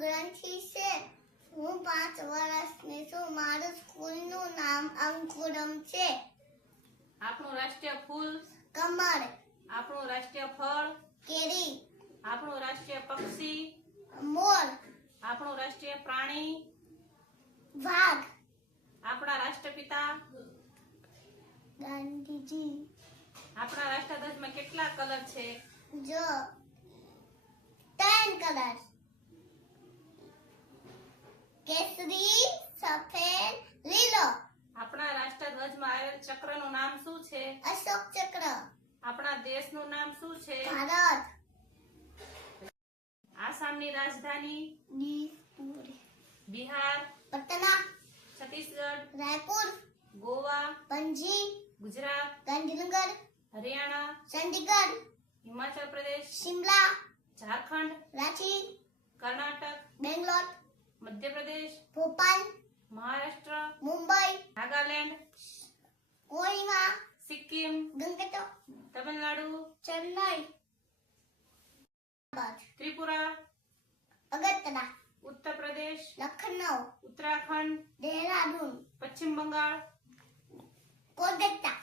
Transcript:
ગ્રંથિ છે. હું 5 વર્ષની છું. મારું સ્કૂલનું નામ અંકુરમ છે. આપણું રાષ્ટ્રીય ફૂલ, કમળ. આપણું રાષ્ટ્રીય ફળ, કેરી. આપણું રાષ્ટ્રીય પક્ષી, મોર. આપણું રાષ્ટ્રીય પ્રાણી, વાઘ. આપણા રાષ્ટ્રપિતા, ગાંધીજી. આપણા રાષ્ટ્રધ્વજમાં કેટલા કલર છે? જો 3 કલર. કેસરી, સફેદ, લીલો. આપણા રાષ્ટ્રધ્વજમાં આવેલ ચક્રનું નામ શું છે? અશોક ચક્ર. આપણા દેશનું નામ શું છે? ભારત. આસામની રાજધાની, દિસપુર. બિહાર, પટના. છત્તીસગઢ, રાયપુર. ગોવા, પંજી. ગુજરાત, ગાંધીનગર. હરિયાણા, ચંડીગઢ. હિમાચલ પ્રદેશ, શિમલા. ઝારખંડ, રાંચી. કર્ણાટક. બેંગ્લોર. મધ્યપ્રદેશ, ભોપાલ. મહારાષ્ટ્ર, મુંબઈ. નાગાલેન્ડ, કોહિમા. સિક્કિમ, ગંગટો. તમિલનાડુ, ચેન્નઈ. ત્રિપુરા, અગરતલા. ઉત્તર પ્રદેશ, લખનઉ. ઉત્તરાખંડ, દેહરાદૂન. પશ્ચિમ બંગાળ, કોલકાતા.